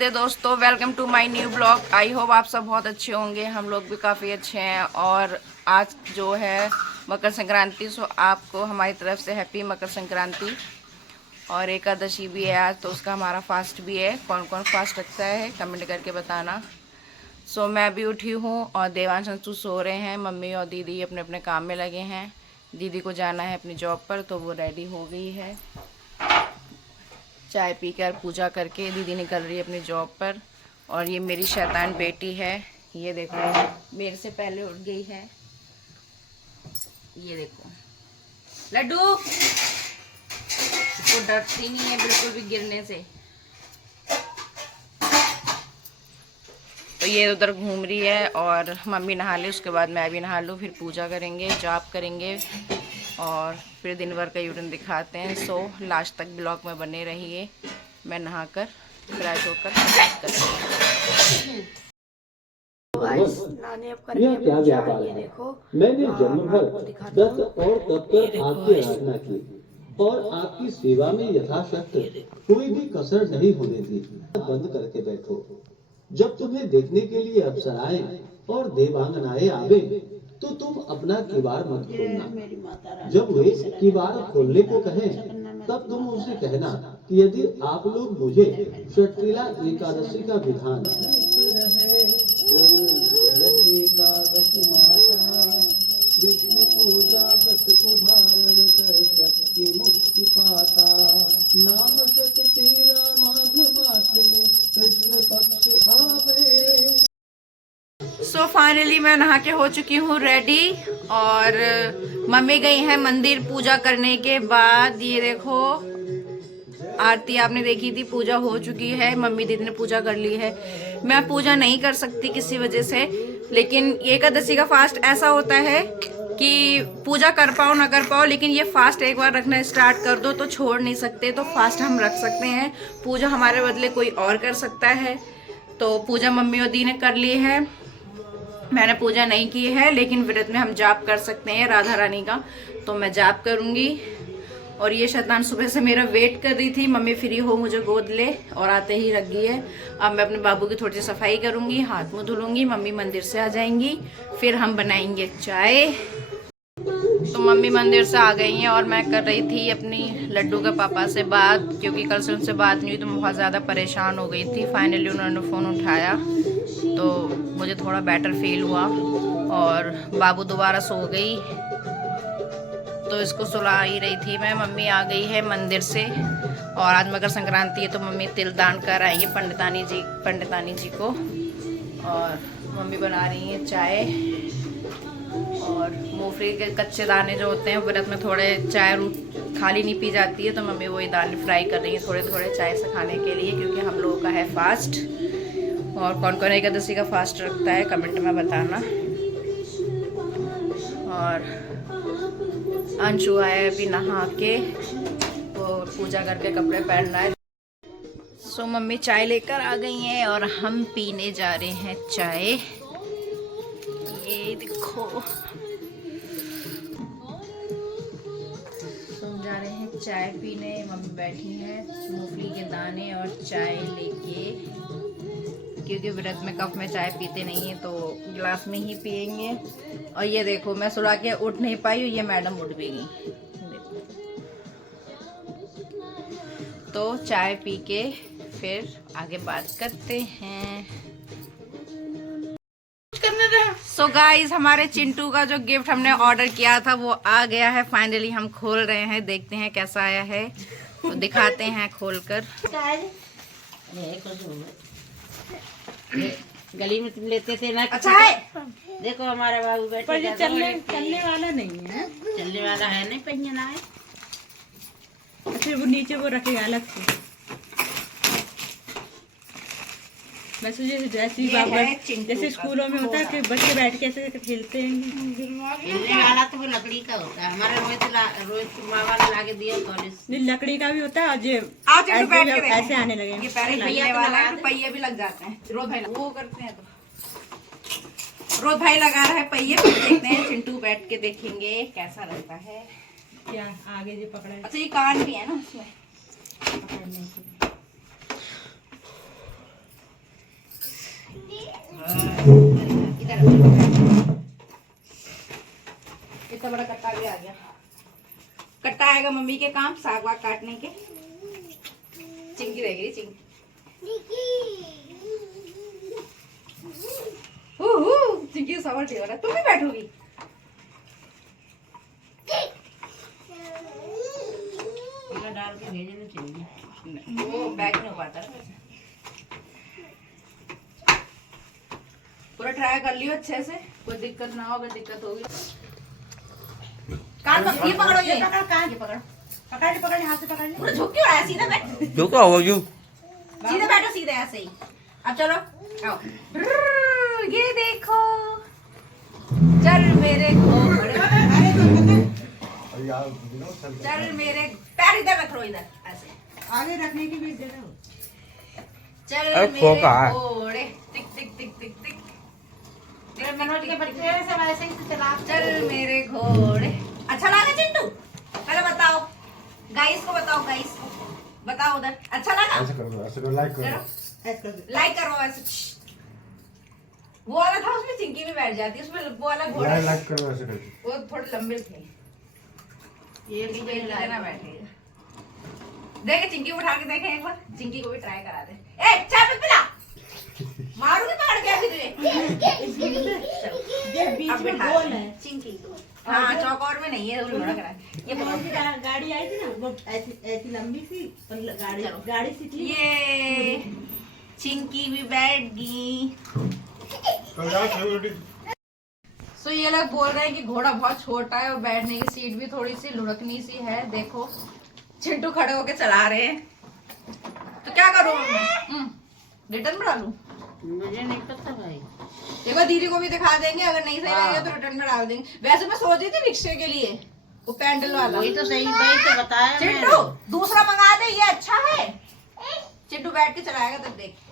दोस्तों welcome to my new blog. I hope आप सब बहुत अच्छे होंगे। हम लोग भी काफ़ी अच्छे हैं। और आज जो है मकर संक्रांति, सो आपको हमारी तरफ से हैप्पी मकर संक्रांति। और एकादशी भी है आज, तो उसका हमारा फास्ट भी है। कौन कौन फास्ट रखता है कमेंट करके बताना। सो मैं भी उठी हूँ और देवांश अंशु सो रहे हैं। मम्मी और दीदी अपने अपने काम में लगे हैं। दीदी को जाना है अपनी जॉब पर, तो वो रेडी हो गई है। चाय पीकर पूजा करके दीदी निकल रही है अपनी जॉब पर। और ये मेरी शैतान बेटी है, ये देखो मेरे से पहले उठ गई है। ये देखो लड्डू, इसको डरती नहीं है बिल्कुल भी गिरने से। तो ये उधर घूम रही है। और मम्मी नहा ले, उसके बाद मैं भी नहा लूँ, फिर पूजा करेंगे, जाप करेंगे और फिर दिन भर का यूटिन दिखाते हैं। सो लास्ट तक ब्लॉग में बने रहिए। मैं नहाकर फ्रेश होकर यह क्या व्यापार है? मैंने जन्म भर दत्त और तत्पर आपकी आराधना की और आपकी सेवा में यथाशक्ति कोई भी कसर नहीं होने दी। बंद करके बैठो। जब तुम्हें देखने के लिए अप्सराएं और देवांगनाएं आवे, तो तुम अपना किवाड़ मत खोलना। जब वे किवाड़ खोलने को कहें, तब तुम उनसे कहना कि यदि आप लोग मुझे षट्रिला एकादशी का विधान एकादशी माता विष्णु पूजा व्रत को धारण कर शक्ति मुक्ति पाता नाम शक्तिला माघ मास में कृष्ण पक्ष आवे। सो फाइनली मैं नहा के हो चुकी हूँ रेडी। और मम्मी गई है मंदिर पूजा करने के बाद। ये देखो आरती आपने देखी थी, पूजा हो चुकी है। मम्मी दीदी ने पूजा कर ली है। मैं पूजा नहीं कर सकती किसी वजह से, लेकिन एकादशी का फास्ट ऐसा होता है कि पूजा कर पाओ ना कर पाओ, लेकिन ये फास्ट एक बार रखना स्टार्ट कर दो तो छोड़ नहीं सकते। तो फास्ट हम रख सकते हैं, पूजा हमारे बदले कोई और कर सकता है। तो पूजा मम्मी और दी ने कर ली है, मैंने पूजा नहीं की है, लेकिन व्रत में हम जाप कर सकते हैं राधा रानी का। तो मैं जाप करूंगी। और ये शैतान सुबह से मेरा वेट कर रही थी, मम्मी फ्री हो मुझे गोद ले, और आते ही रख गई है। अब मैं अपने बाबू की थोड़ी सी सफाई करूंगी, हाथ मुंह धुलूंगी, मम्मी मंदिर से आ जाएंगी, फिर हम बनाएंगे चाय। तो मम्मी मंदिर से आ गई हैं और मैं कर रही थी अपनी लड्डू के पापा से बात, क्योंकि कल से उनसे बात नहीं हुई तो मैं बहुत ज़्यादा परेशान हो गई थी। फाइनली उन्होंने फ़ोन उठाया तो मुझे थोड़ा बेटर फील हुआ। और बाबू दोबारा सो गई तो इसको सुला ही रही थी मैं। मम्मी आ गई है मंदिर से और आज मकर संक्रांति है तो मम्मी तिल दान कर आएंगी पंडितानी जी को। और मम्मी बना रही है चाय। और मूंगफली के कच्चे दाने जो होते हैं व्रत में थोड़े चाय खाली नहीं पी जाती है, तो मम्मी वही दाने फ्राई कर रही है थोड़े थोड़े चाय से खाने के लिए, क्योंकि हम लोगों का है फास्ट। और कौन कौन एकादशी का फास्ट रखता है कमेंट में बताना। और अंशु आया अभी नहा के, वो पूजा करके कपड़े पहन रहा है। सो मम्मी चाय लेकर आ गई हैं और हम पीने जा रहे हैं चाय। ये देखो हम जा रहे हैं चाय पीने। मम्मी बैठी हैं मूंगफली के दाने और चाय लेके, क्योंकि व्रत में कप में चाय पीते नहीं है तो गिलास में ही पियेंगे। और ये देखो मैं सुला के उठ नहीं पाई, ये मैडम उठ भी गई। तो चाय पी के फिर आगे बात करते हैं। सो गाइस हमारे चिंटू का जो गिफ्ट हमने ऑर्डर किया था वो आ गया है। फाइनली हम खोल रहे हैं, देखते हैं कैसा आया है, तो दिखाते हैं खोलकर। गली में तुम लेते थे ना। अच्छा है, देखो हमारा बाबू बैठे, पर ये चलने वाला नहीं है। चलने वाला है नहीं, पहिया है। अच्छा वो नीचे वो रखेगा अलग से। मैं सोचे जैसे स्कूलों में होता है कि बच्चे बैठ के ऐसे खेलते हैं। खेलने वाला तो वो लकड़ी का होता है। हमारे रोहित मामा ने लाके दिया कॉलेज। नहीं लकड़ी का भी होता है, और ऐसे आने लगे। ये पैर पहिए वाला है, पहिए भी लग जाते हैं। रोज भाई वो करते हैं, तो रोज भाई लगा रहा है पहिए। देखते हैं चिंटू बैठ के देखेंगे कैसा लगता है। क्या आगे जो पकड़ा है। अच्छा ये कान भी है ना उसमें पकड़ने के लिए। इतना बड़ा कट्टा भी आ गया। कट्टा आएगा मम्मी के काम, साग वाग काटने के। चिंकी देख रही, चिंकी चिंकी सवाल हो रहा है। तुम भी बैठोगी? डाल के भेजना चाहिए, वो बैग नहीं हो पाता ना वैसे। पूरा ट्राई कर लियो अच्छे से, कोई दिक्कत ना हो। अगर दिक्कत होगी कान पकड़, ये पकड़ो, ये पकड़ कान, ये पकड़ो, पकड़ हाथ से पकड़ ले। पूरा झुक क्यों रहा है? सीधा बैठ, जो क्या हुआ यू सीधे बैठो, सीधे ऐसे ही। अब चलो आओ। ये देखो, चल मेरे घोड़े, चल मेरे पैर इधर रख लो, इधर ऐसे आगे रखने की भी दे दो। चल अरे मेरे फोका है। घोड़े, टिक टिक टिक टिक टिक। तेरे मनोज के बच्चे सब ऐसे ही चला। चल मेरे घोड़े। अच्छा लगा चिंटू? पहले बताओ, गाइस को बताओ, गाइस को बताओ उधर। अच्छा लगा? ऐसे करो, लाइक करो। लाइक करो ऐसे। वो वाला था, उसमें चिंकी भी बैठ जाती, उसमें वो वाला घोड़ा, लाइक करो ऐसे करके। वो थोड़े लंबे थे। ये भी बेच ना बैठे। देखे चिंकी उठा के देखे एक बार, चिंकी को भी ट्राई करा दे। ए चाय मत पिला, मारूंगी पकड़ के अभी तुझे। ये बीच अब में बिठा गोल दे। है चिंकी। हाँ चौकोर में नहीं है, उल्टा करा। ये मनोज पकड़। की गाड़ी आई थी ना, वो ऐसी ऐसी लंबी सी, और गाड़ी चलो। गाड़ी सी थी। ये चिंकी भी बैठ गई। सो ये लोग बोल रहे हैं कि घोड़ा बहुत छोटा है और बैठने की सीट भी थोड़ी सी लुढ़कनी सी है। देखो चिंटू खड़े होके चला रहे हैं, तो क्या करूँ मैं? रिटर्न में डालूं? मुझे नहीं पता भाई। देखो दीदी को भी दिखा देंगे, अगर नहीं सही लगेगा तो रिटर्न में डाल देंगे। वैसे मैं सोच रही थी रिक्शे के लिए, वो पैंडल वाला। वही तो सही भाई तो बताया चिंटू दूसरा मंगा दे, ये अच्छा है। चिंटू बैठ के चलाएगा तब देखते हैं।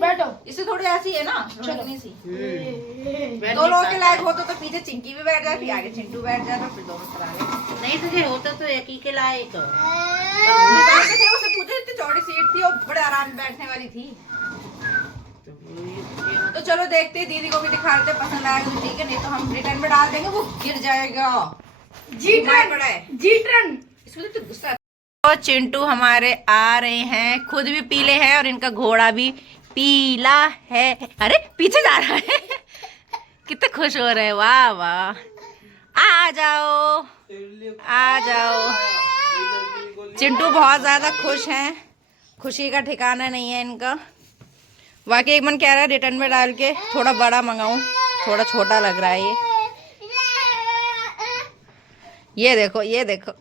बैठो, इसे थोड़ी ऐसी है ना लुढ़कनी सी। दो लोगों के लायक हो तो पीछे चिंकी भी बैठ जाती, आगे चिंटू बैठ जाता, फिर दोनों चला ले। नहीं तुझे होता तो एक ही के लायक हो। उसे पूछे, इतनी चौड़ी सीट थी और बड़े आराम से बैठने वाली थी। तो चलो देखते हैं, दीदी को भी दिखाते, पसंद आएगा तो ठीक है, नहीं तो हम रिटर्न में डाल देंगे, वो गिर जाएगा। जी पड़ा है, जी ट्रन। इसमें तो गुस्सा। तो चिंटू हमारे आ रहे हैं, खुद भी पीले हैं और इनका घोड़ा भी पीला है। अरे पीछे जा रहा है। कितने खुश हो रहे हैं, वाह वाह। आ जाओ आ जाओ। चिंटू बहुत ज्यादा खुश हैं, खुशी का ठिकाना नहीं है इनका। वाकई एक मन कह रहा है रिटर्न में डाल के थोड़ा बड़ा मंगाऊं, थोड़ा छोटा लग रहा है ये देखो, ये देखो।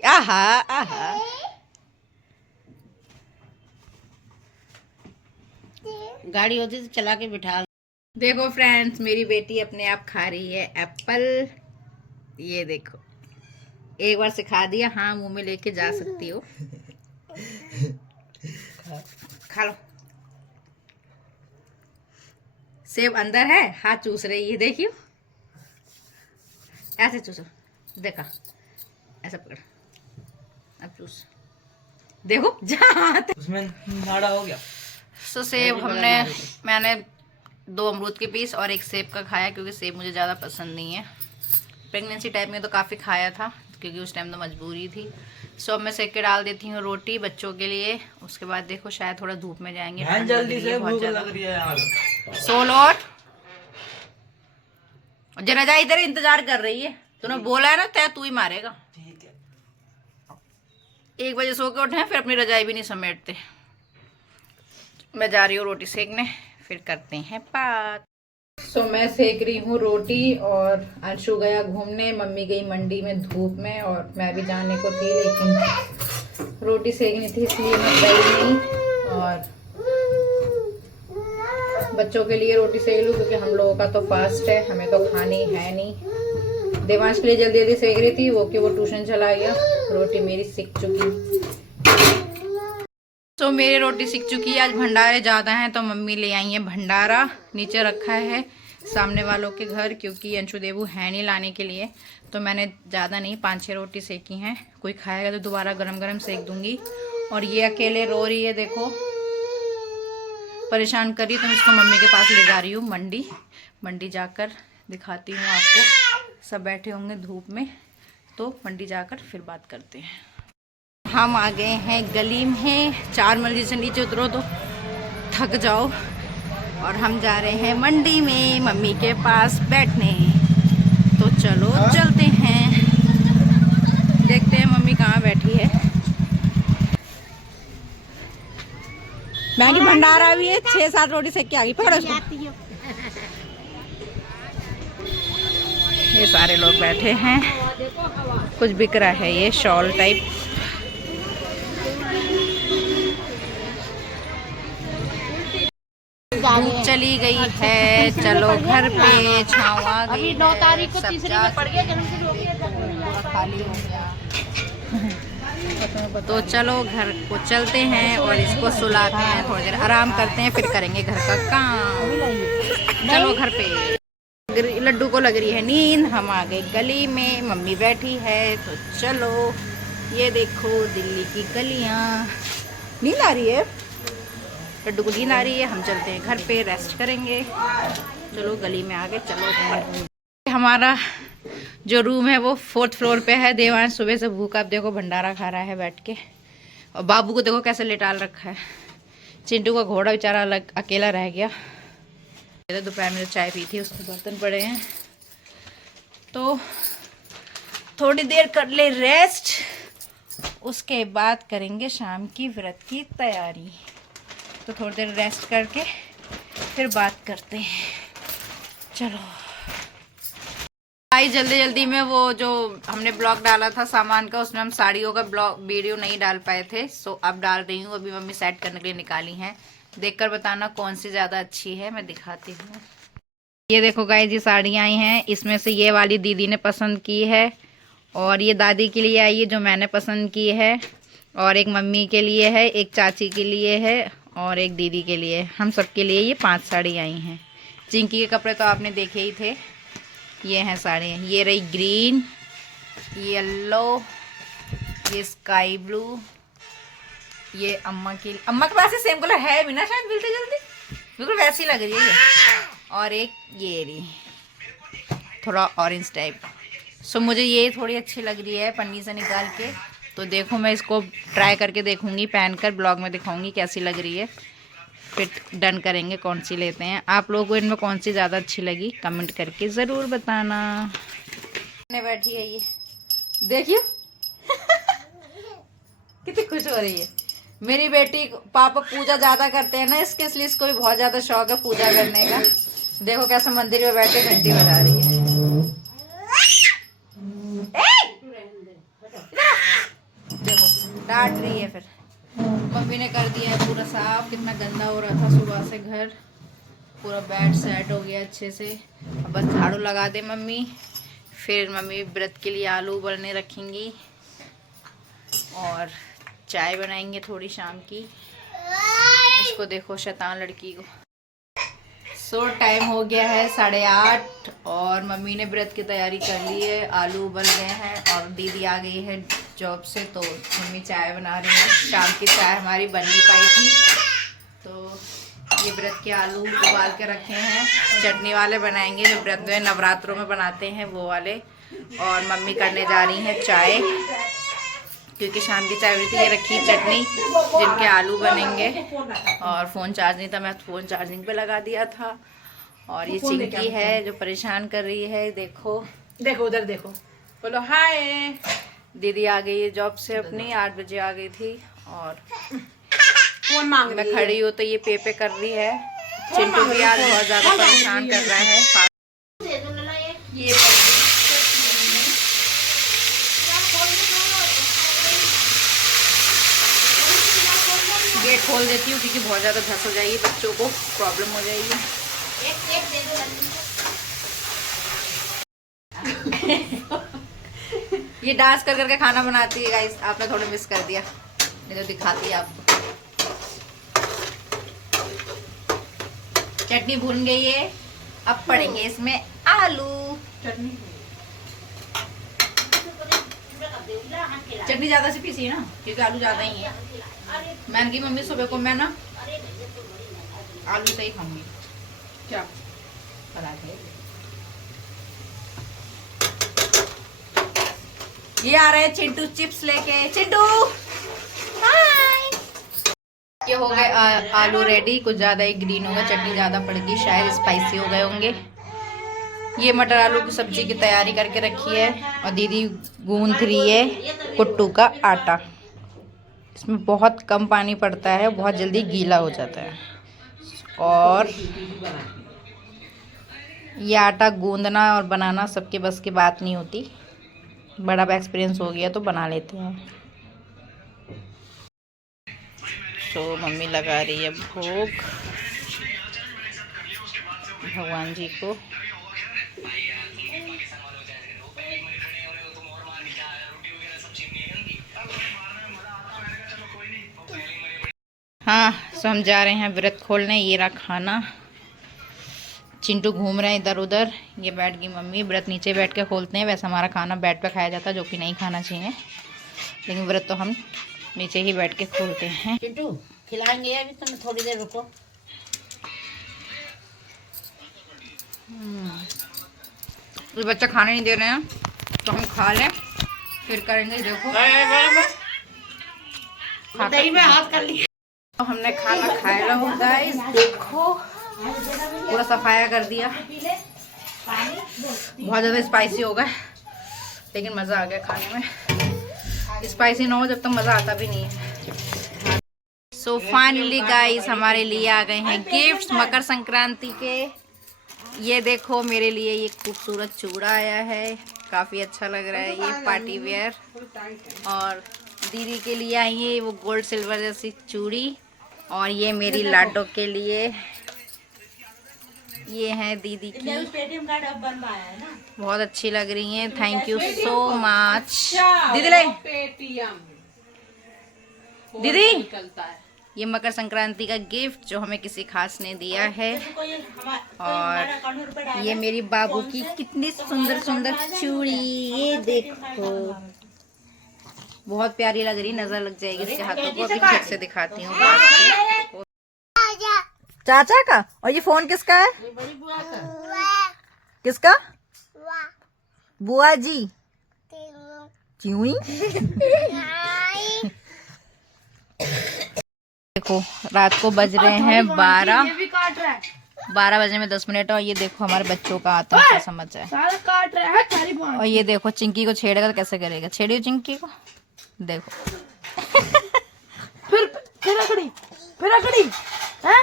आहा आहा। गाड़ी होती तो चला के बिठा। देखो फ्रेंड्स, मेरी बेटी अपने आप खा रही है एप्पल। ये देखो, एक बार सिखा दिया, हाँ मुंह में लेके जा सकती हो। खा लो। सेब अंदर है, हाथ चूस रही है, देखियो ऐसे चूसो। देखा, ऐसा पकड़, अब चूस। देखो जहाँ उसमें माड़ा हो गया। सो सेब मैंने 2 अमरूद के पीस और 1 सेब का खाया, क्योंकि सेब मुझे ज़्यादा पसंद नहीं है। प्रेगनेंसी टाइम में तो काफ़ी खाया था, क्योंकि उस टाइम तो मजबूरी थी। सो अब मैं सेक के डाल देती हूँ रोटी बच्चों के लिए। उसके बाद देखो शायद थोड़ा धूप में जाएंगे, ठंड जल्दी से बहुत भूख ज़्यादा। लग रही है यार। सो लौट, जरा जा, इधर इंतजार कर रही है। तूने बोला है ना, तय तू ही मारेगा। ठीक है। 1 बजे सो के उठे हैं, फिर अपनी रजाई भी नहीं समेटते। मैं जा रही हूँ रोटी सेकने, फिर करते हैं बात। सो मैं सेक रही हूँ रोटी और अंशु गया घूमने, मम्मी गई मंडी में धूप में, और मैं भी जाने को थी लेकिन रोटी सेकनी थी इसलिए मैं गई नहीं। और बच्चों के लिए रोटी सेक लूँ, क्योंकि हम लोगों का तो फास्ट है, हमें तो खानी है नहीं। देवांश के लिए जल्दी जल्दी सेक रही थी वो, कि वो ट्यूशन चला गया। रोटी मेरी सिक चुकी। तो मेरी रोटी सिक चुकी है। आज भंडारे ज़्यादा हैं तो मम्मी ले आई है भंडारा, नीचे रखा है सामने वालों के घर, क्योंकि अंशु देवू है नहीं लाने के लिए। तो मैंने ज़्यादा नहीं 5-6 रोटी सेकी हैं, कोई खाएगा तो दोबारा गरम गरम सेक दूंगी। और ये अकेले रो रही है, देखो परेशान करी तो मैं इसको मम्मी के पास ले जा रही हूँ मंडी जाकर दिखाती हूँ आपको। सब बैठे होंगे धूप में, तो मंडी जाकर फिर बात करते हैं। हम आ गए हैं गली में, 4 मंजिल से नीचे उतरो तो थक जाओ। और हम जा रहे हैं मंडी में मम्मी के पास बैठने। तो चलो चलते हैं, देखते हैं मम्मी कहाँ बैठी है। मैगी भंडारा भी है, 6-7 रोटी सेक के आ गई। पकड़ो इसको। ये सारे लोग बैठे हैं, कुछ बिक रहा है, ये शॉल टाइप। धूप चली गई है, चलो घर पे, छाँव आ गई है। 9 तारीख को तीसरे में पड़ गया पूरा खाली हो गया। तो चलो घर को चलते हैं और इसको सुलाते हैं, थोड़ी देर आराम करते हैं, फिर करेंगे घर का काम। चलो घर पे। लड्डू को लग रही है नींद, हम आ गए गली में, मम्मी बैठी है। तो चलो, ये देखो दिल्ली की गलियां। नींद आ रही है लड्डू को, नींद आ रही है। हम चलते हैं घर पे, रेस्ट करेंगे। चलो गली में आ गए, चलो। हमारा जो रूम है वो 4th फ्लोर पे है। देवांश सुबह से भूखा, आप देखो भंडारा खा रहा है बैठ के। और बाबू को देखो कैसे लेटाल रखा है। चिंटू का घोड़ा बेचारा अलग अकेला रह गया। दोपहर में जो चाय पी थी उसके बर्तन पड़े हैं, तो थोड़ी देर कर ले रेस्ट, उसके बाद करेंगे शाम की व्रत की तैयारी। तो थोड़ी देर रेस्ट करके फिर बात करते हैं। चलो भाई, जल्दी जल्दी में वो जो हमने ब्लॉग डाला था सामान का, उसमें हम साड़ियों का ब्लॉग वीडियो नहीं डाल पाए थे। सो अब डाल रही हूँ। अभी मम्मी सेट करने के लिए निकाली हैं, देखकर बताना कौन सी ज़्यादा अच्छी है। मैं दिखाती हूँ। ये देखो गाइस, ये साड़ियाँ आई हैं। इसमें से ये वाली दीदी ने पसंद की है, और ये दादी के लिए आई है जो मैंने पसंद की है, और एक मम्मी के लिए है, एक चाची के लिए है, और एक दीदी के लिए। हम सबके लिए ये 5 साड़ी आई हैं। चिंकी के कपड़े तो आपने देखे ही थे। ये हैं साड़ी, ये रही ग्रीन, येलो, ये स्काई ब्लू, ये अम्मा के पास ही सेम कलर है भी ना शायद, मिलते जल्दी बिल्कुल वैसी लग रही है ये। और एक ये रही थोड़ा ऑरेंज टाइप। सो मुझे ये थोड़ी अच्छी लग रही है पन्नी से निकाल के। तो देखो, मैं इसको ट्राई करके देखूंगी, पहन कर ब्लॉग में दिखाऊंगी कैसी लग रही है, फिर डन करेंगे कौन सी लेते हैं। आप लोगों को इनमें कौन सी ज़्यादा अच्छी लगी कमेंट करके ज़रूर बताना। बैठी है ये, देखिए कितनी खुश हो रही है मेरी बेटी। पापा पूजा ज़्यादा करते हैं ना, इसलिए इसको भी बहुत ज़्यादा शौक है पूजा करने का। देखो कैसे मंदिर में बैठ के घंटी बजा रही है। देखो डांट रही है। फिर मम्मी ने कर दिया है पूरा साफ। कितना गंदा हो रहा था सुबह से घर, पूरा बेड सेट हो गया अच्छे से। अब बस झाड़ू लगा दे मम्मी। फिर मम्मी व्रत के लिए आलू उबलने रखेंगी और चाय बनाएंगे थोड़ी शाम की। इसको देखो शैतान लड़की को। सो टाइम हो गया है 8:30 और मम्मी ने व्रत की तैयारी कर ली है। आलू उबल गए हैं और दीदी आ गई है जॉब से, तो मम्मी चाय बना रही है। शाम की चाय हमारी बन नहीं पाई थी, तो ये व्रत के आलू उबाल के रखे हैं। चटनी वाले बनाएंगे जो व्रत में नवरात्रों में बनाते हैं वो वाले। और मम्मी करने जा रही हैं चाय, क्योंकि शाम की चाय थी। ये रखी चटनी जिनके आलू बनेंगे। और फ़ोन चार्ज नहीं था, मैं फ़ोन चार्जिंग पे लगा दिया था। और ये चिंकी है जो परेशान कर रही है। देखो देखो उधर देखो, बोलो हाय। दीदी आ गई है जॉब से अपनी, 8 बजे आ गई थी। और फोन मांग मैं खड़ी हूँ तो ये पे कर रही है। चिंटू भी आज बहुत ज़्यादा परेशान कर रहा है। ये गेट खोल देती हूँ क्योंकि बहुत ज़्यादा धस हो जाएगी, बच्चों को प्रॉब्लम हो जाएगी। ये डांस कर करके खाना बनाती है गाइस, आपने थोड़ा मिस कर दिया, नहीं तो दिखाती है आपको। चटनी भून गई है, अब पड़ेंगे इसमें आलू। चटनी ज्यादा सी पीसी है ना, क्योंकि आलू ज्यादा ही है। मैंने की मम्मी सुबह को मैं ना आलू से ही खाऊंगी। क्या पराठे? ये आ रहे हैं चिंटू चिप्स लेके। चिंटू हाय। ये हो गए आलू रेडी। कुछ ज़्यादा ही ग्रीन होगा, चटनी ज़्यादा पड़ गई, शायद स्पाइसी हो गए होंगे। ये मटर आलू की सब्जी की तैयारी करके रखी है और दीदी गूंथ रही है कुट्टू का आटा। इसमें बहुत कम पानी पड़ता है, बहुत जल्दी गीला हो जाता है। और ये आटा गूंदना और बनाना सबके बस की बात नहीं होती, बड़ा एक्सपीरियंस हो गया तो बना लेते हैं। तो मम्मी लगा रही है भोग भगवान जी को। हाँ, सो हम जा रहे हैं व्रत खोलने। ये रहा खाना। चिंटू घूम रहे हैं इधर उधर। ये बैठ गई मम्मी। व्रत नीचे बैठ के खोलते हैं, वैसे हमारा खाना बेड पे खाया जाता है, जो कि नहीं खाना चाहिए, लेकिन व्रत तो हम नीचे ही बैठ के खोलते हैं। चिंटू खिलाएंगे अभी, तुम थोड़ी देर रुको। ये बच्चा खाने नहीं दे रहे हैं तो हम खा लें, फिर करेंगे। देखो दही में हाथ कर लिया। तो हमने खाना खाया लो गाइस, देखो पूरा सफाया कर दिया। बहुत ज़्यादा स्पाइसी हो गया, लेकिन मज़ा आ गया खाने में। स्पाइसी ना हो जब तक मज़ा आता भी नहीं है। सो फाइनली गाइस हमारे लिए आ गए हैं गिफ्ट्स मकर संक्रांति के। ये देखो मेरे लिए ये खूबसूरत चूड़ा आया है, काफ़ी अच्छा लग रहा है, ये पार्टी वेयर। और दीदी के लिए आई है वो गोल्ड सिल्वर जैसी चूड़ी। और ये मेरी लाडो के लिए ये है दीदी की, पेटीएम कार्ड अब बन पाया है ना। बहुत अच्छी लग रही हैं। थैंक यू सो मच दीदी। ले दीदी, ये मकर संक्रांति का गिफ्ट जो हमें किसी खास ने दिया है। और ये मेरी बाबू की कितनी सुंदर सुंदर चूड़ी, ये देखो बहुत प्यारी लग रही, नजर लग जाएगी इसके हाथों को। अभी ठीक से दिखाती हूँ। चाचा का। और ये फोन किसका है? किसका? बुआ जी। चूई। देखो रात को बज रहे हैं 12 बजे में 10 मिनट। और ये देखो हमारे बच्चों का आतंक का समझ है। और ये देखो चिंकी को छेड़ेगा तो कैसे करेगा। छेड़ियो चिंकी को, देखो। फिर अकड़ी है।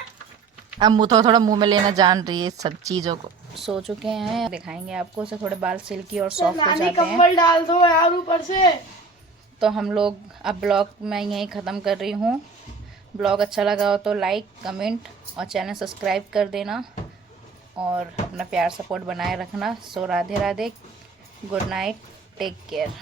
अब मुँह थोड़ा मुंह में लेना जान रही है सब चीजों को। सो चुके हैं, दिखाएंगे आपको। उसे थोड़े बाल सिल्की और सॉफ्ट हो जाते हैं। कंबल डाल दो यार ऊपर से। तो हम लोग अब ब्लॉग मैं यहीं ख़त्म कर रही हूँ। ब्लॉग अच्छा लगा हो तो लाइक कमेंट और चैनल सब्सक्राइब कर देना और अपना प्यार सपोर्ट बनाए रखना। So Radhe Radhe, good night, take care.